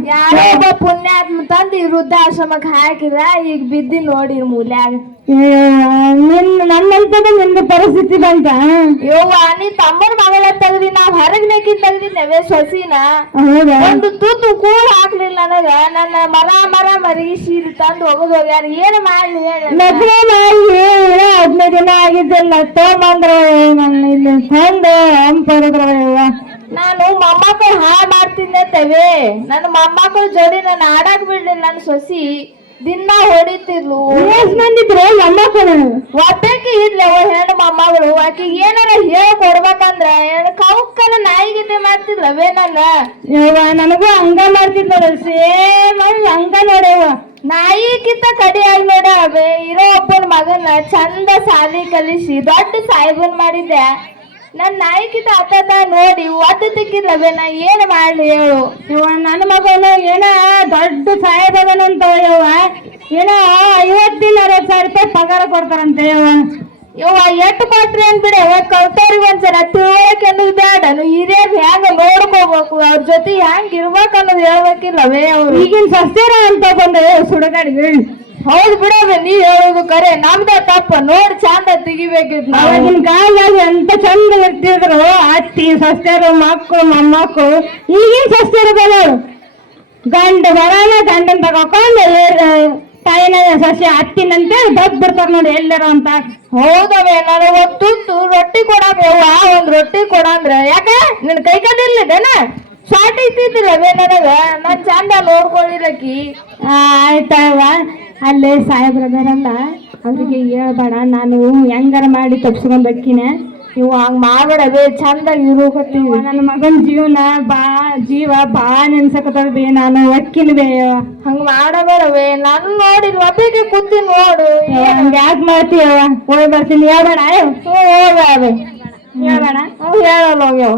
ಯಾರೋ ಒಬ್ಬ ಪುಣ್ಯಾತ್ಮ ತಂದು ಈ ವೃದ್ಧಾಶ್ರಮಕ್ಕೆ ಹಾಕಿದ್ರ ಈಗ ಬಿದ್ದಿ ನೋಡಿ ಮೂಲ್ಯಾಗ. ನಿಂದ ಪರಿಸ್ಥಿತಿ ಬಂತ? ಯವ್ವ ನೀ ತಮ್ಮನ ಮಗಳ ತೆಗ್ದಿ ನಾವ್ ಹೊರಗ್ ಬೇಕಿದ್ ನವೆ ಸೊಸಿನ. ಒಂದು ತುತ್ತು ಕೂಡ ಹಾಕ್ಲಿಲ್ಲ ನನಗ. ನನ್ನ ಮರ ಮರ ಮರಗಿ ಸೀರೆ ತಂದು ಹೋಗದ್ ಹೋಗ್ಯಾರ. ಏನ್ ಮಾಡ್ಲಿ ಲಗ್ನ ಮಾಡಿ ಹದಿನೈದು ದಿನ ಆಗಿದ್ದಿಲ್ಲ ತಗೊಂಬಂದ್ರ ನನ್ನ ಇಲ್ಲಿ ತಂದು ಹಂಪರದ್ರ. ನಾನು ಮೊಮ್ಮಕ್ಕಳು ಹಾಳು ಮಾಡ್ತಿದ್ದೆ ತವೆ ನನ್ನ ಮೊಮ್ಮಕ್ಕಳ ಜೋಡಿ ನಾನು ಆಡಾಕ್ ಬಿಡ್ಲಿಲ್ಲ ನನ್ನ ಸೊಸಿ. ದಿನ ಹೊಡಿತಿದ್ಲು. ಎಷ್ಟ್ ಮಂದಿದ್ರು ಮೊಮ್ಮಕ್ಕಳು ಒಬ್ಬಾಕಿ ಇದ್ಲೆ ಅವ ಹೆಣ್ಣು ಮೊಮ್ಮಗಳು. ಆಕಿ ಏನಾರ ಹೇಳಿ ಕೊಡ್ಬೇಕಂದ್ರ ಕೌಕ್ಕನ ನಾಯಿಗಿದ್ದೆ ಮಾಡ್ತಿದ್ಲವೇ ನನ್ನ ಯವ್ವ ನನಗೂ ಹಂಗ ಮಾಡ್ತಿದ್ಲ ಸೇಮ್ ಹಂಗ ನೋಡ್ಯವ ನಾಯಿಗಿಂತ ಆಗಿ ನೋಡ ಅವೇ. ಇರೋ ಒಬ್ಬನ ಮಗನ ಚಂದ ಸಾಲಿ ಕಲಿಸಿ ದೊಡ್ಡ ಸಾಯಿಬನ್ ಮಾಡಿದ್ದೆ. ನನ್ ನಾಯಕಿತ ಅತ್ತ ನೋಡಿ ಒದ್ದು ತಿಕ್ಕಿದ್ಲವೇ ನಾ ಏನು ಮಾಡಲಿ ಹೇಳು? ಇವ ನನ್ನ ಮಗನು ಏನ ದೊಡ್ಡ ಸಾಯದವನಂತ ಯವ್ವ ಏನೋ ಐವತ್ತಿನ ಅರವತ್ತು ಸಾವಿರ ರೂಪಾಯಿ ಪಗಾರ ಕೊಡ್ತಾರಂತೆ ಯವ್ವ ಯವ್ವ ಎಟ್ಟು ಕೊಟ್ರಿ ಅನ್ಬಿಡ ಕಲ್ತವ್ರಿಗೆ ಒಂದ್ಸಲ ತಿಳುವಳಿಕೆ ಅನ್ನೋದು ಬೇಡ. ಹಿರಿಯರ್ ಹೆಂಗ ನೋಡ್ಕೋಬೇಕು ಅವ್ರ ಜೊತೆ ಹೆಂಗ್ ಇರ್ಬೇಕು ಅನ್ನೋದು ಹೇಳ್ಬೇಕಿಲ್ಲವೇ ಅವ್ರು? ಈಗಿನ ಸಸ್ಯರ ಅಂತ ಬಂದ ಸುಡಗಾಡಿಗೆ. ಹೌದ್ ಬಿಡವೆ ನೀ ಹೇಳೋದು ಕರೆ. ನಮ್ದ ತಪ್ಪ. ನೋಡಿ ಚಂದ ತೆಗಿಬೇಕಿತ್ತು ನಾವು. ಅವಾಗಿನ ಕಾಲದಾಗ ಎಂತ ಚಂದ ಇರ್ತಿದ್ರು? ಅತ್ತಿ ಸಸ್ಯರು ಮಕ್ಕಳು ಮೊಮ್ಮಕ್ಕಳು ಈಗಿನ ಸಸ್ಯರು ನೋಡು ಗಂಡ ಬರೋಣ ಗಂಡನ್ ತಗೊಂಡು ತಾಯಿನ ಸಸ್ಯ ಅತ್ತಿನಂತೆ ದೊಡ್ಡ ಬಿಡ್ತಾರ ನೋಡಿ ಎಲ್ಲರೂ ಅಂತ. ಹೌದವೇ ನನಗ ತುತ್ತು ರೊಟ್ಟಿ ಕೊಡಾಕ ಯವ್ವ. ಒಂದ್ ರೊಟ್ಟಿ ಕೊಡಂದ್ರ. ಯಾಕ? ನಿನ್ ಕೈ ಕಡಿಲ್ಲದೇನ ಸಾಟಿ ಇತ್ತಿದ್ದಿಲ್ಲವೇ ನನಗ. ನಾನ್ ಚಂದ ನೋಡ್ಕೊಳ್ಳಿರಕಿ. ಆಯ್ತವ ಅಲ್ಲೇ ಸಾಹೇಬ್ರದಾರಲ್ಲ ಅವ್ರಿಗೆ ಹೇಳ್ಬೇಡ ನಾನು ಹೆಂಗಾರ ಮಾಡಿ ತಪ್ಸ್ಕೊಂಡ್ ಅಕ್ಕಿನ ನೀವು ಹಂಗ್ ಮಾಡ್ಬೇಡವೇ ಚಂದಾಗಿ ಇರೋಕತ್ತೀವಿ ನನ್ನ ಮಗನ ಜೀವನ ಬಾ ಜೀವ ಬಾ ನೆನ್ಸಕತ್ತದ ನಾನು ಒಕ್ಕಿನ ಬೇ. ಹಂಗ್ ಮಾಡಬೇಡವೇ ನಾನು ನೋಡಿ ಒಬ್ಬಿಗೆ ಕೂತಿ ನೋಡು. ಹಂಗ ಯಾಕೆ ಮಾಡ್ತೀವ ಹೋಗಿ ಬರ್ತೀನಿ ಹೇಳ್ಬೇಡ ಹೋಗ್ಯಾವೆ ಹೇಳ್ಬೇಡ ಹೇಳಲ್ಲ ಹೋಗ್ಯಾವ.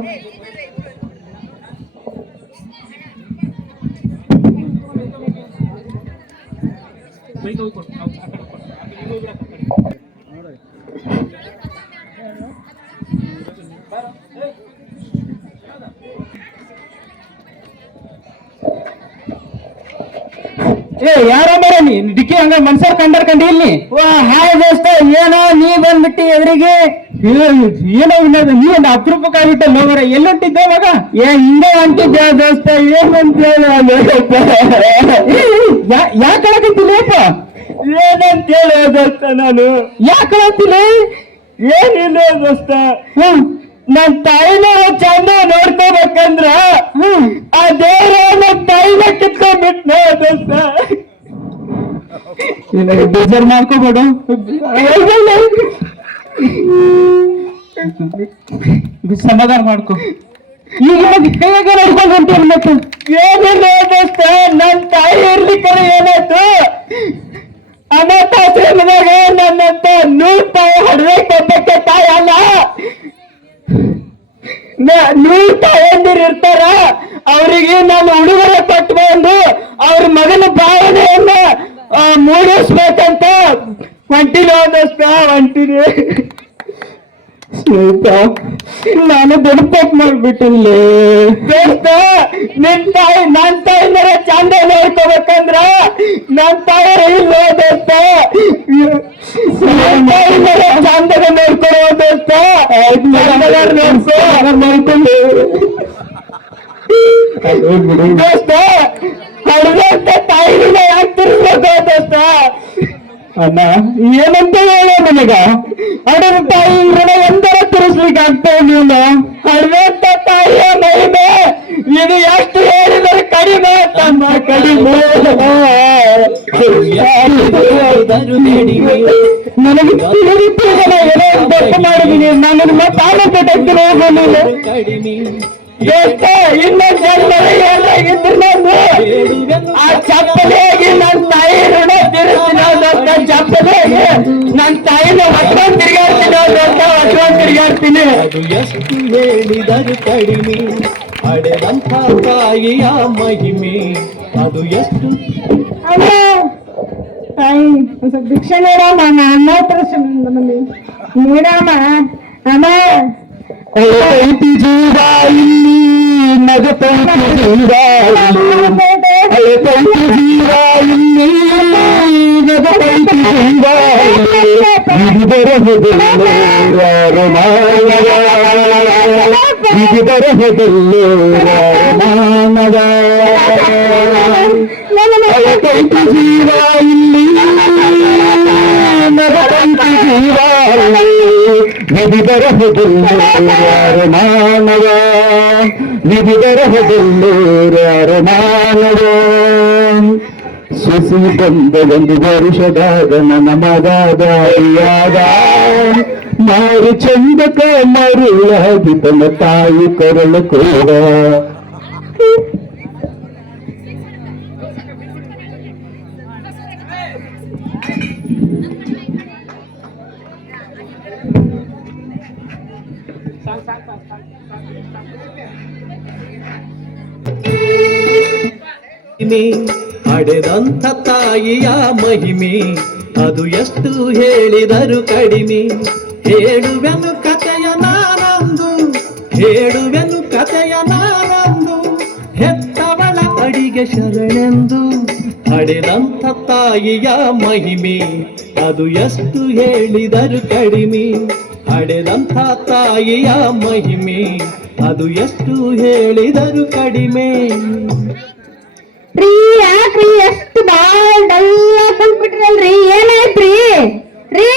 ಏ, ಯಾರೋ ಮರ ನೀ? ಡಿಕ್ಕಿ ಹಂಗ ಮನ್ಸಾರ್ ಕಂಡರ್ ಕಂಡಿ ಇಲ್ಲಿ? ಹಾಯ್ ದೋಸ್ತ, ಏನೋ ನೀ ಬಂದ್ಬಿಟ್ಟಿ ಎದುರಿಗೆ. ಏನೋ ಇಲ್ಲ ನೀ ಒಂದು ಅಪರೂಪಕ್ಕೆ ಆಗಿತ್ತ ಮಗರ ಎಲ್ಲೊಟ್ಟಿದ್ದೆ ಮಗ? ಏ ಹಿಂದೆ ಅಂತಿದ್ದೆ ದೋಸ್ತ ಏನಂತ ಯಾಕೆ ಹೇಳಕತ್ತಿಲ್ಲಪ್ಪ ಏನಂತ ಹೇಳ ದೋಸ್ತ ನಾನು? ಯಾಕೆ ಹೇಳತ್ತಿಲ್ಲ ಏನಿಲ್ಲ ದೋಸ್ತ ನನ್ ತಾಯಿನ ಚಂದ ನೋಡ್ಕೋಬೇಕಂದ್ರ ಆ ದೇವ್ರ ನನ್ ತಾಯಿನ ಕಿತ್ಕೊಂಡ್ಬಿಟ್ನ ದೋಸ್ತ ಬೇಜಾರು ಮಾಡ್ಕೋಬೇಡ. ಸಮಾಧಾನ ಮಾಡ್ಕೊ. ಹೇಗೆ ನೋಡ್ಕೊಂಡು ಅಂತ ಮತ್ತೆ ಏನಿಲ್ಲ ದೋಸ್ತ? ನನ್ ತಾಯಿ ಇರ್ಲಿಕ್ಕರೆ ಏನಾಯ್ತು ಅನಾಥಾಶ್ರಮದಾಗ ನನ್ನಂತ ನೂರ್ ತಾಯಿ ಹಡ್ವೆ ಕೊಬ್ಬಕ್ಕೆ ತಾಯಿ ಅಲ್ಲ ನ- ನೂರ್ ತಾಯಂದಿರು ಇರ್ತಾರ ಅವರಿಗೆ ನಾನು ಉಡುಗೊರೆ ಕೊಟ್ಟು ಕಟ್ಕೊಂಡು ಅವ್ರ ಮಗನ ಭಾವನೆಯನ್ನ ಆ, ಮೂಡಿಸ್ಬೇಕಂತ ಹೊಂಟಿನಿ ದೋಸ್ತ ಹೊಂಟಿನಿ ಸ್ನೇಹಿತ ನಾನು ದೊಡ್ಡ ತಪ್ಪು ಮಾಡ್ಬಿಟ್ಟಿಲ್ಲಿ ದೋಸ್ತ ನಿನ್ ತಾಯಿ ನನ್ ಮೇಲೆ ಚಂದ ನೋಡ್ಕೋಬೇಕಂದ್ರ ನನ್ ತಾಯಿ ಇಲ್ಲ ದೋಸ್ತ. ನನ್ ತಾಯಿನ ಚಂದಗ ನೋಡ್ಕೊಳ್ಳೋ ದೋಸ್ತ. ನೋಡ್ಕೊಂಡು ದೋಸ್ತ ಹಡ್ದಂತ ತಾಯಿನ ಯಾಕೆ ತಿರ್ಸ್ಬೇಕು ದೋಸ್ತ ಅಣ್ಣ ಏನಂತ ಹೇಳ ನನಗ ಹಡದ ತಾಯಿ ಋಣ ಎಂದರ ಆಗ್ತಾ ಇಲ್ಲ ಹಡದಂತ ತಾಯಿಯ ಮಹಿಮೆ, ಇದು ಎಷ್ಟು ಹೇಳಿದರೆ ಕಡಿಮೆ ತಮ್ಮ ಕಡಿಮೆ ನನಗೆ ತಿಳಿದಿತ್ತು ಏನೋ ತಪ್ಪು ಮಾಡಿದೀನಿ ನಾನು ಮಾತಾಡಕ್ಕೆ ತೆಗ್ದು ಹೋಗಲಿಲ್ಲ ತಿರ್ಗಾಡ್ತೀನಿ ಅದು ಎಷ್ಟು ಹೇಳಿದರು ಕಡಿಮೆ ಹಡೆದಂಥ ತಾಯಿಯ ಮಹಿಮೆ ಅದು ಎಷ್ಟು ಅಮ್ಮ ತಾಯಿ ಒಂದ್ ಸ್ವಲ್ಪ ಭಿಕ್ಷೆ ನೀಡಮ್ಮ ನಾ ಅನ್ನ ತರಿಸಿ ಬಂದಿ ನೀಡಮ್ಮ ಅಮ್ಮ ಐತಿ ಜೀವ ಇಲ್ಲಿ ನಗತೈತಿ ಜೀವ ಐತೈತಿ ಜೀವ ಇಲ್ಲಿ ನಗತೈತಿ ಜೀವ ಇದು ಬರಹದಲ್ಲೋ ಯಾರು ಮಾನವ ಇದು ಬರಹದಲ್ಲೋ ಯಾರು ಮಾನವ ಐತೈತಿ ಜೀವ ಇಲ್ಲಿ ನಗತೈತಿ ಜೀವ ವಿಧಿ ಬರಹದಲ್ಲೋ ಯಾರು ಮಾನವ ವಿಧಿ ಬರಹದಲ್ಲೋ ಯಾರು ಮಾನವ ಸೊಸಿ ಬಂದ ಒಂದು ವರ್ಷದಾಗ ನನ್ನ ಮಗ ದಾರಿಯಾದ ಮಾರು ಚಂದಕ ಮರುಳಾಗಿ ತನ್ನ ತಾಯಿ ಕರಳು ಕೂಡ ಮಹಿಮೆ ಹಡೆದಂಥ ತಾಯಿಯ ಮಹಿಮೆ ಅದು ಎಷ್ಟು ಹೇಳಿದರು ಕಡಿಮೆ ಹೇಳುವೆನು ಕಥೆಯ ನಾನಂದು, ಹೇಳುವೆನು ಕಥೆಯ ನಾನಂದು. ಹೆತ್ತವಳ ಅಡಿಗೆ ಶರಣೆಂದು, ಹಡೆದಂಥ ತಾಯಿಯ ಮಹಿಮೆ. ಅದು ಎಷ್ಟು ಹೇಳಿದರು ಕಡಿಮೆ. ಹಡೆದಂಥ ತಾಯಿಯ ಮಹಿಮೆ. ಅದು ಎಷ್ಟು ಹೇಳಿದರು ಕಡಿಮೆ. ಎಷ್ಟು ಬಾಳ ಡಲ್ಲ ಕುಂತ್ಬಿಟ್ರಲ್ರಿ ಏನಾಯ್ತ್ರಿ? ರೀ?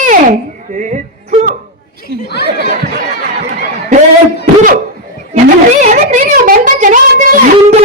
ನಿಂದು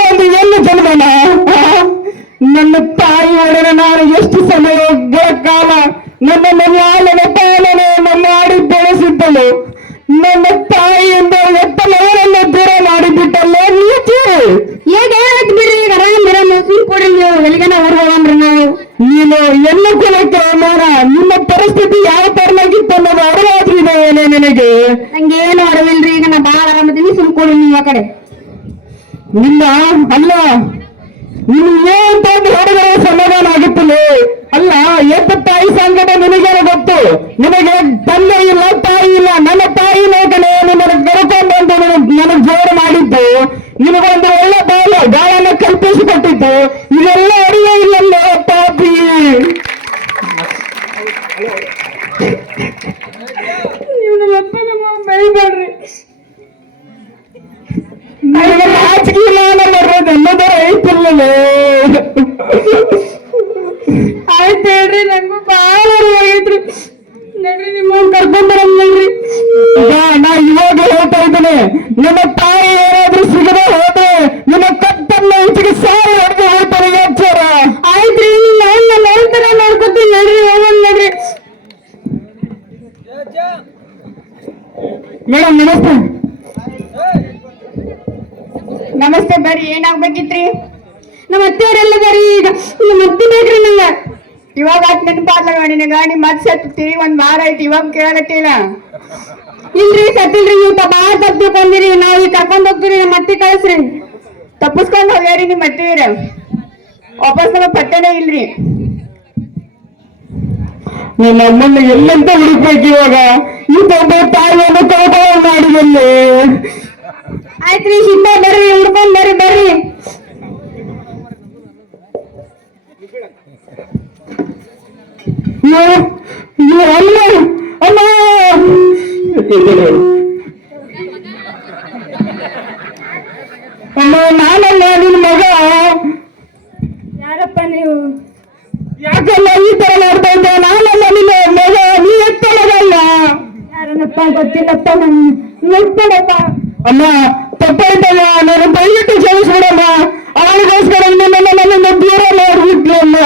ನಿನ್ನ ಅಲ್ಲ, ನೀನು ಏನ್ ತಂದು ಹೊಡೆದರೆ ಸಮಾಧಾನ ಆಗುತ್ತಿಲ್ಲ ಅಲ್ಲ ಎತ್ತ ತಾಯಿ ಸಂಗಡ ನಿನಗೇನ ಗೊತ್ತು? ನಿನಗೆ ತಂದೆ ಇಲ್ಲ, ತಾಯಿ ಇಲ್ಲ, ನನ್ನ ತಾಯಿ ನೋಕನೆ ನಿನ್ನನ್ನು ಕರ್ಕೊಂಡು ಬಂದು ನನಗೆ ಜೋರು ಮಾಡಿದ್ದು. ನಿನಗೊಂದು ಒಳ್ಳೆ ಬಾಳ ಗಾಳನ್ನ ಕಲ್ಪಿಸಿಕೊಟ್ಟಿದ್ದು. ಇದೆಲ್ಲ ಅರಿಯೇ ಇಲ್ಲಲ್ಲ, ಪಾಪಿ. ನೀವು ನಮ್ಮ ಅಪ್ಪ ನಮ್ಮ Lulê! ಸತ್ತಿ ಒಂದ್ ವಾರ ಐತಿ ಇವಾಗ ಕೇಳತ್ತಿಲ್ಲ ಇಲ್ರಿ ಸತ್ತಿಲ್ರಿ ನೀವು ಬಾಳ ತಪ್ಪು ಬಂದಿರಿ ನಾವ್ ಈಗ ಕರ್ಕೊಂಡ್ ಹೋಗ್ತೀರಿ ನಮ್ಮ ಅತ್ತೆ ಕಳಿಸ್ರಿ. ತಪ್ಪಿಸ್ಕೊಂಡ್ ಹೋಗ್ಯಾರಿ ನಿಮ್ಮ ಅತ್ತಿರ ವಾಪಸ್ ನಮ್ಮ ಪಟ್ಟೆನೆ ಇಲ್ರಿ. ನಿಮ್ಮ ಅಮ್ಮನ್ನ ಎಲ್ಲಂತ ಹುಡುಕ್ಬೇಕು ಇವಾಗ? ಇನ್ನೊಬ್ಬ ತಾಯಿಯನ್ನು ತೋಟ ಮಾಡಿದಲ್ಲಿ ಆಯ್ತ್ರಿ ಹಿಂದೆ ಬರ್ರಿ ಹುಡ್ಕೊಂಡ್ ಬರ್ರಿ ಬರ್ರಿ. ಅಮ್ಮ ಅಮ್ಮ ಅಮ್ಮ ನಾನಲ್ಲ ನಿನ್ ಮಗ ಯಾರಪ್ಪ ನೀವು ಯಾಕಲ್ಲ ಈ ತರ ಮಾಡ್ತಾ ಇದ್ದ ನಾನಲ್ಲ ನಿನ್ನ ಮಗ ನೀ ಎತ್ತಳಗಲ್ಲ ಯಾರನ್ನಪ್ಪ ಗೊತ್ತಿಲ್ಲಪ್ಪ ನನ್ ನೋಡ್ಕೊಡಪ್ಪ ಅಮ್ಮ ತಪ್ಪಾಯ್ತಲ್ಲ ನಾನು ದಯವಿಟ್ಟು ಕ್ಷಮಿಸ್ಬಿಡಮ್ಮ ಅವಳಿಗೋಸ್ಕರ ನನ್ನ ನನ್ನ ದೂರ ಮಾಡ್ಬಿಟ್ಲಮ್ಮ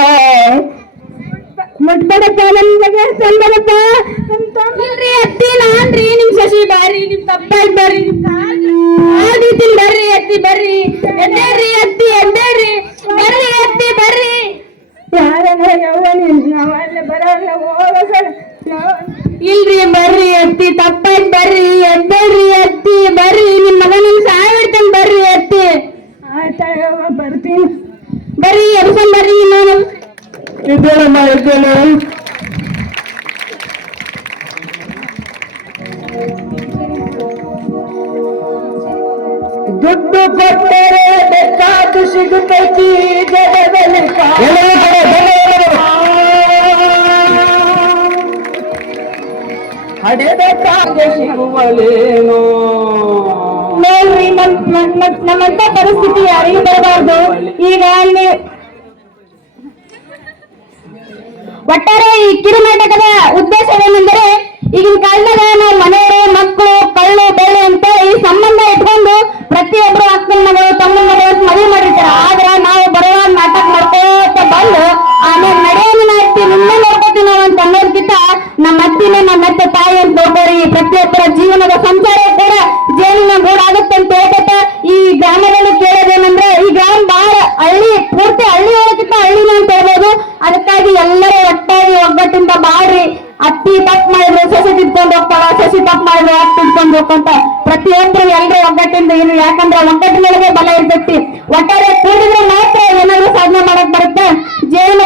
ಮುಟ್ಬೇಡಪ್ಪ ನನ್ ಮಗ ತಂದನಪ್ಪ ಇಲ್ರಿ ಅತ್ತಿ ನಾನ್ರಿ. ನಿಮ್ ಶಶಿ ಬಾರಿ ನಿಮ್ ತಪ್ಪಾಗಿ ಬರ್ರಿ ನಿಮ್ ಬರ್ರಿ ಅತ್ತಿ ಬರ್ರಿ. ಎದ್ದೇಳ್ರಿ ಅತ್ತಿ ನೋಡ್ರಿ ನಮ್ ನಮ್- ನಮ್- ನಮ್ಮಂತ ಪರಿಸ್ಥಿತಿ ಯಾರಿಗೂ ಬರಬಾರ್ದು. ಈಗ ಅಲ್ಲಿ ಒಟ್ಟಾರೆ ಈ ಕಿರುನಾಟಕದ ಉದ್ದೇಶ ಏನೆಂದರೆ ಈಗಿನ ಕಾಲದಾಗ ನಾವು ಮನೆಯವರು, ಮಕ್ಕಳು, ಕಳ್ಳು, ಬೆಳ್ಳು ಅಂತ ಈ ಸಂಬಂಧ ಇಟ್ಕೊಂಡು ಪ್ರತಿಯೊಬ್ರು ಅಕ್ಕನ ಮಗಳು ತಮ್ಮ ಮಗಳು ಮದುವೆ ಮಾಡಿರ್ತಾರೆ. ಆದ್ರೆ ನಾವು ಬರೋ ನಾಟಕ ಮಾಡ್ಕೋತ ಬಂದು ಆಮೇಲೆ ನಡೆಯೋದು ನಾಟಿ ನಿನ್ನೆ ನೋಡ್ಕೋತೀವಿ ನಾವು ಅಂತ ಅನ್ನೋದಕ್ಕಿಂತ ನಮ್ಮ ಅತ್ತಿನೇ, ನಮ್ಮ ಅತ್ತೆ, ತಾಯಿ ಅಂತ ಪ್ರತಿಯೊಬ್ಬರ ಜೀವನದ ಸಂಸಾರ ಕೂಡ ಜೇನಿನ ಗೂಡಾಗುತ್ತೆ ಅಂತ ಹೇಳ್ಕೊತ ಈ ಗ್ರಾಮದಲ್ಲಿ ಕೇಳೋದೇನಂದ್ರೆ ಈ ಗ್ರಾಮ ಬಹಳ ಹಳ್ಳಿ, ಪೂರ್ತಿ ಹಳ್ಳಿ ಹೋಗಕ್ಕಿಂತ ಹಳ್ಳಿನ ಅಂತ ಹೇಳ್ಬೋದು. ಅದಕ್ಕಾಗಿ ಎಲ್ಲರೂ ಒಟ್ಟಾಗಿ ಒಗ್ಗಟ್ಟಿಂದ ಬಾಳ್ರಿ ಅತ್ತಿ ತಪ್ಪು ಮಾಡಿದ್ರೆ, ಸಸಿ ತಿದ್ಕೊಂಡು ಹೋಗ್ತಾಳ ಸಸಿ ತಪ್ಪು ಮಾಡಿದ್ರೆ ಅತ್ತಿ ತಿದ್ಕೊಂಡು ಹೋಗ್ಕೊಂತ ಪ್ರತಿಯೊಬ್ರು ಎಲ್ಲರೂ ಒಗ್ಗಟ್ಟಿಂದ ಏನು, ಯಾಕಂದ್ರೆ ಒಗ್ಗಟ್ಟಿನೊಳಗೆ ಬಲ ಇರ್ತೈತಿ. ಒಟ್ಟಾರೆ ಕೂಡಿದ್ರೆ ಮಾತ್ರ ಏನಾದ್ರು ಸಾಧನೆ ಮಾಡಕ್ ಬರುತ್ತೆ. ಜೀವನ